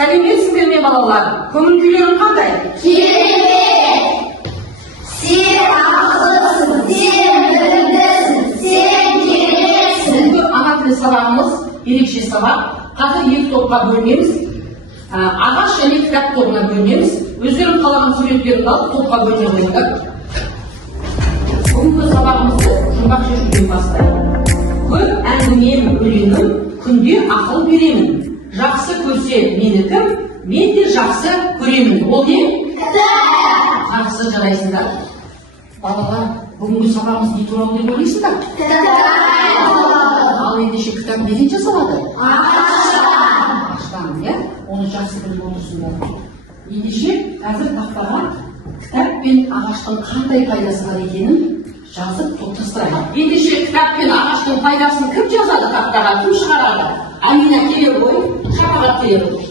Сәлеметсіздер ме балалар? Көңіл күйлерің қандай? Керемет! Сен ақыллысың, сен білімдісің, сен кереметсің. Бүгінгі ана тілі сабағымыз ерекше сабақ. Қазір екі топқа бөлінеміз. Ағаш және кітап тобына бөлінеміз. Өздерің қалаған суреттерді алып топқа бөліне қойыңдар. Бүгінгі сабағымызды жұмбақ шешуден бастайық. Көп әңгімем өлеңім, күнде ақыл беремін. Жақсы көрсе менікім, мен де жақсы көремін. Ол не? Жақсы жарайсыңдар. Балалар, бүгінгі сабағымыз не туралы деп ойлайсыңдар? Ал ендеше кітап неден жасалады? Ағаштан, иә? Оны жақсы біліп отырсыңдар. Ендеше қазір тақтаға кітап пен ағаштың қандай пайдасы бар екенін жазып топтастырайық. Ендеше кітап пен ағаштың пайдасын кім жазады тақтаға? Кім шығарады? Амина келер ғой, Шапағат келер ғой.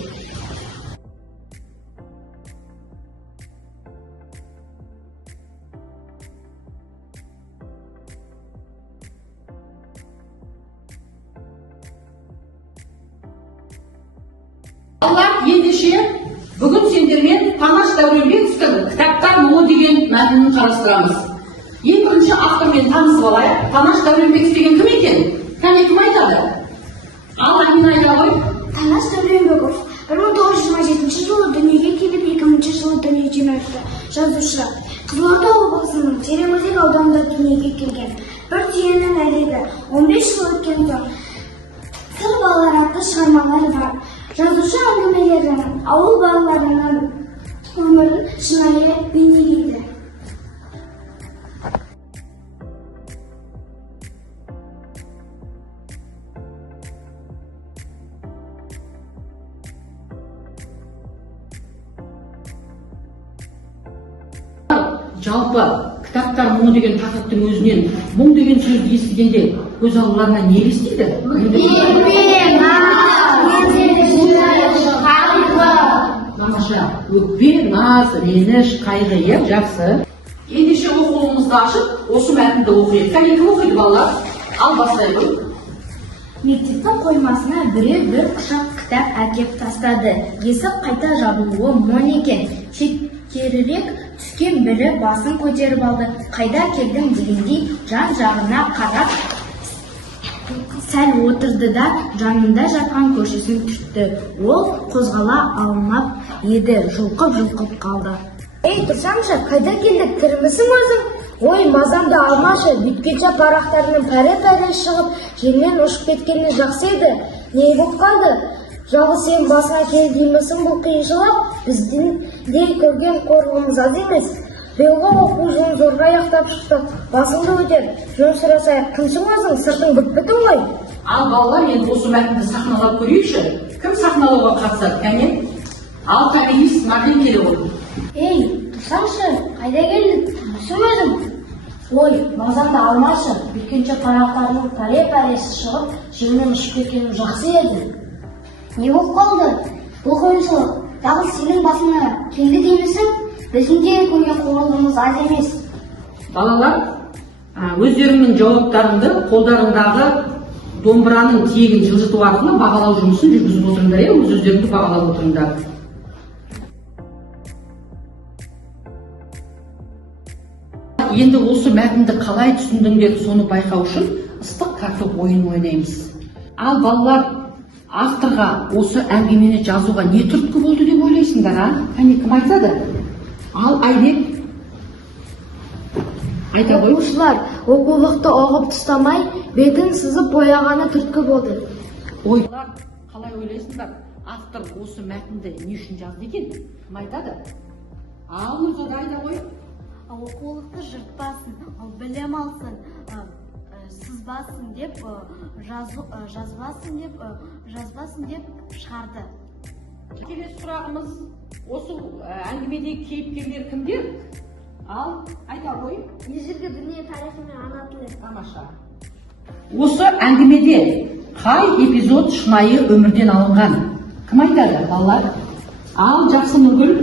Балалар, ендеше бүгін сендермен Танаш Дәуренбековтің кітаптар мұңы деген мәтінін қарастырамыз. Ең бірінші автормен танысып алайық. Танаш Дәуренбеков деген кім екен? Кәне кім айтады? Ал Амина айта ғой. Танаш Дәуренбеков 1927 жылы дүниеге келіп, 2000 жылы дүниеден өтті. Жазушы. Қызылорда облысының Тереңөзек ауданында дүниеге келген. Бір түйенің әлегі 15 жыл өткен соң сыр балалар атты шығармалары бар. Жазушы әңгімелерін, ауыл балаларының өмірін шынайы бейнелейді. Жалпы кітаптар мұңы деген тақырыптың өзінен мұң деген сөзді естігенде көз алуларына не елестейді? Тамаша, өкпе, наз, реніш, қайғы, еп, жақсы. Ендеше оқулығымызды ашып, осы мәтінді оқиық. Кәне кім оқиды балалар? Ал бастайық. Мектептің қоймасына біреу бір құшақ кітап әкеп тастады. Есік қайта жабылуы мұң екен. Шеткерірек түскен бірі басын көтеріп алды. Қайда келдің дегендей жан-жағына қарап сәл отырды да жанында жатқан көршісін түртті. Ол қозғала алмап еді, жұлқып қалды. Ей, тұрсаңшы, қайда келдік, тірімісің өзің? Ой, мазамды алмашы, бүткенше парақтарының пәрі-пәрі шығып, жермен ұшып кеткені жақсы еді. Не болып қалды? Жалғыз сен басына кел деймісің бұл қиыншылық? Біздің де көрген қорлығымыз аз емес. Биылғы оқу жылын зорға аяқтап шықтық. Басыңды өтер, жөн сұрасайық. Кімсің өзің? Сыртың бүк-бүтін ғой. Ал балалар, енді осы мәтінді сахналап көрейікші. Кім сахналауға қатысады, кәне? Ал коммунист Марлен келе ғой. Ей, тұрсаңшы, қайда келдің? Кімсің өзің? Ой, мазамды алмашы, бүткенше парақтарының пәре-пәресі шығып, жермен ұшып кеткенім жақсы еді. Не болып қалды? Бұл қиыншылық жалғыз сенің басына келді деймісің? Біздің де көрген қорлығымыз аз емес. Балалар, өздеріңнің жауаптарыңды қолдарындағы домбыраның тиегін жылжыту арқылы бағалау жұмысын жүргізіп отырыңдар, өздеріңді бағалап отырыңдар. Енді осы мәтінді қалай түсіндіңдер, соны байқау үшін ыстық картоп ойын ойнаймыз. Ал балалар, авторға осы әңгімені жазуға не түрткі болды деп ойлайсыңдар, Кәне кім айтады? Ал Айдек айта ғой. Оқушылар оқулықты оғып тұстамай, бетін сызып бояғаны түрткі болды. Ойлар, қалай ойлайсыңдар? Автор осы мәтінді не үшін жазды екен? Кім айтады? Ал Нұрзада айта ғой. Оқулықты жыртпасын, білім алсын, сызбасын деп, жазбасын деп шығарды. Келесі сұрағымыз, осы әңгімедегі кейіпкерлер кімдер? Ал айта ғой. Ежелгі дүние тарихы мен ана тілі. Тамаша. Осы әңгімеде қай эпизод шынайы өмірден алынған? Кім айтады, балалар? Ал жақсы Нұргүл.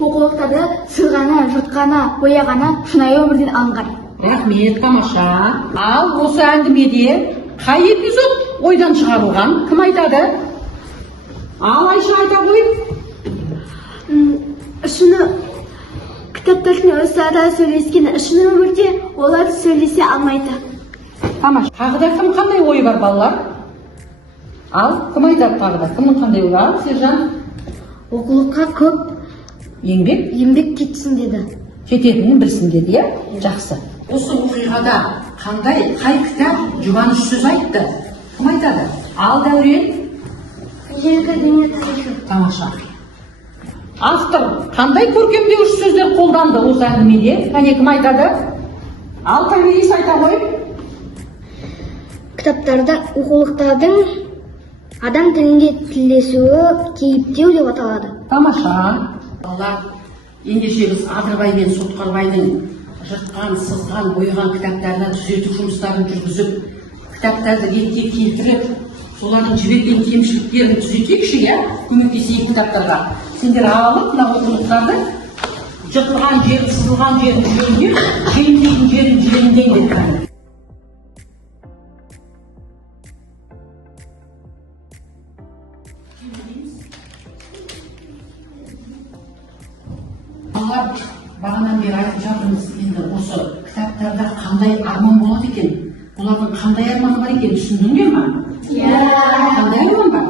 Оқулықтарды сызғаны, жұртқаны, бояғаны шынайы өмірден алынған. Рахмет, тамаша. Ал осы әңгімеде қай эпизод ойдан шығарылған? Кім айтады? Ал Айша айта қой. Шуны кітаптардың өзара сөйлескені шын өмірде олар сөйлесе алмайды. Тамаша. Тағы да кім қандай ойы бар балалар? Ал, кім айтады тағы да? Кімнің қандай ойы бар, Сержан? Оқулыққа көп Еңбек кетсін деді. кететінін білсін деді, иә? Жақсы. Осы оқиғада қай кітап жұбаныш сөз айтты? Кім айтады? Ал Дәурен. Ежелгі дүние тарихы. Тамаша. Автор қандай көркемдеуіш сөздер қолданды осы әңгімеде? Кәне кім айтады? Ал Тәуелис айта ғой. Кітаптарда оқулықтардың адам тілінде тілдесуі кейіптеу деп аталады. Тамаша. Балалар, ендеше біз Адырбай мен Сотқарбайдың жыртқан, сызған, бойған кітаптарына түзету жұмыстарын жүргізіп, кітаптарды ретке келтіріп, солардың жіберген кемшіліктерін түзетейікші, иә? Көмектесейік кітаптарға. Сендер алып, мына оқулықтарды жыртылған жерін, сызылған жерін жөндеп, желімдейтін жерін желімдейді. Балалар, бағанан бері айтып жатырмыз, енді осы кітаптарда қандай арман болады екен? Бұлардың қандай арманы бар екен, түсіндіңдер ме? Иә. Қандай арман бар?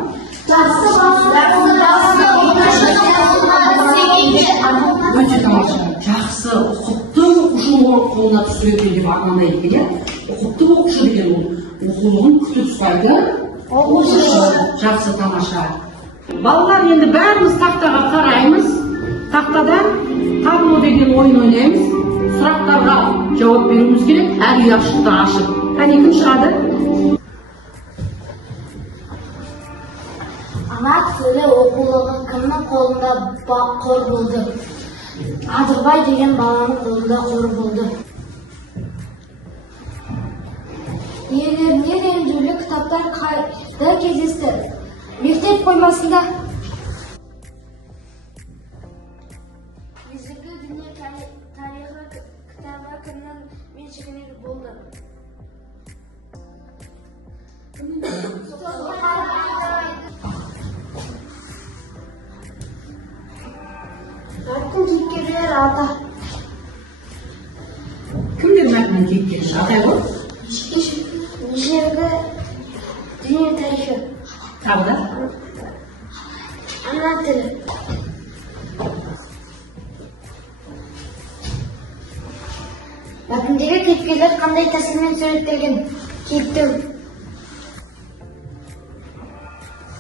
Өте тамаша. Жақсы, ұқыпты оқушы қолына түсу екен деп армандайды екен, иә? Ұқыпты оқушы деген ол оқулығын күтіп ұстайды. Жақсы, тамаша. Балалар, енді бәріміз тақтаға қараймыз. Тақтадан табло деген ойын ойнаймыз. Сұрақтарға жауап беруіміз керек. Әр ұяшықты ашып. Кәне кім шығады? Ана тілі оқулығы кімнің қолында қор болды? Адырбай деген баланың қолында қор болды. Иелерінен емдеулі кітаптар қайда кездесті? Мектеп қоймасында. Ежелгі дүние тарихы кітабы кімнің меншігінде болды? Жарықтың кейіпкерлері ата. Кімдер мәтіннің кейіпкері? Атай ғой? Ежелгі дүние тарихы. Тағы да? Ана тілі. Мәтіндегі кейіпкерлер қандай тәсілмен суреттелген? Кейіптеу.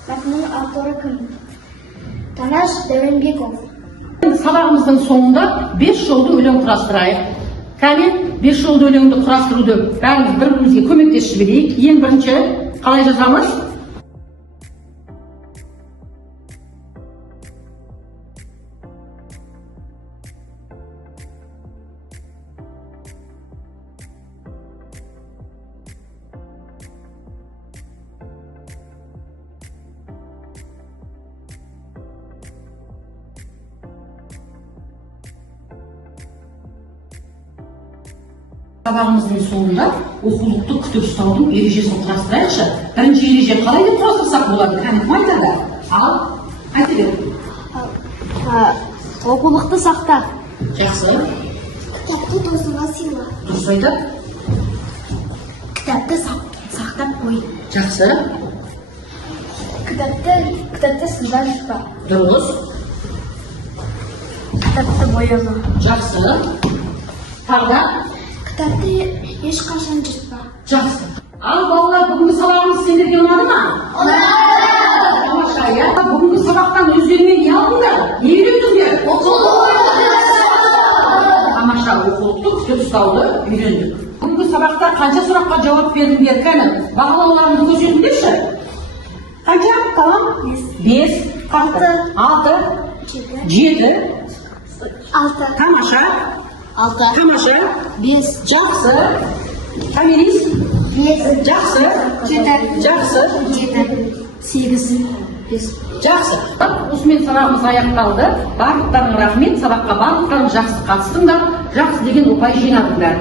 Мәтіннің авторы кім? Танаш Дәуренбеков. Сабағымыздың соңында 5 жолды өлең құрастырайық. Кәне, 5 жолды өлеңді құрастыруды бәріміз бір-бірімізге көмектесіп жіберейік. Ең бірінші қалай жазамыз? Сабағымыздың соңында оқулықты күтіп ұстаудың ережесін құрастырайықшы. Бірінші ереже қалай деп құрастырсақ болады? Кәне кім айтады? Ал, айта бер. Оқулықты сақта. Жақсы. Кітапты досыңа сыйла. Дұрыс айтады. Кітапты сақтап қой. Жақсы. Кітапты сызбай жатпа. Дұрыс. Кітапты бояма. Жақсы. Тағы да? Кітапты ешқашан жыртпа. Жақсы. Ал балалар, бүгінгі сабағымыз сендерге ұнады ма? Ұнады. Тамаша, иә? Бүгінгі сабақтан өздеріңе не алдыңдар? Не үйрендіңдер? Тамаша, оқулықты күтіп ұстауды үйрендік. Бүгінгі сабақта қанша сұраққа жауап бердіңдер? Кәне, бағалауларыңды көрсетіңдерші. Қанша? Тамам? 5, 6, 7, 6. тамаша. 6. Тамаша. 5. Жақсы. Томирис. 5. Жақсы. 7. Жақсы. 7. 8. Жақсы. Осымен сабағымыз аяқталды. Барлықтарыңа рахмет. Сабаққа барлықтарың жақсы қатыстыңдар. Жақсы деген ұпай жинадыңдар.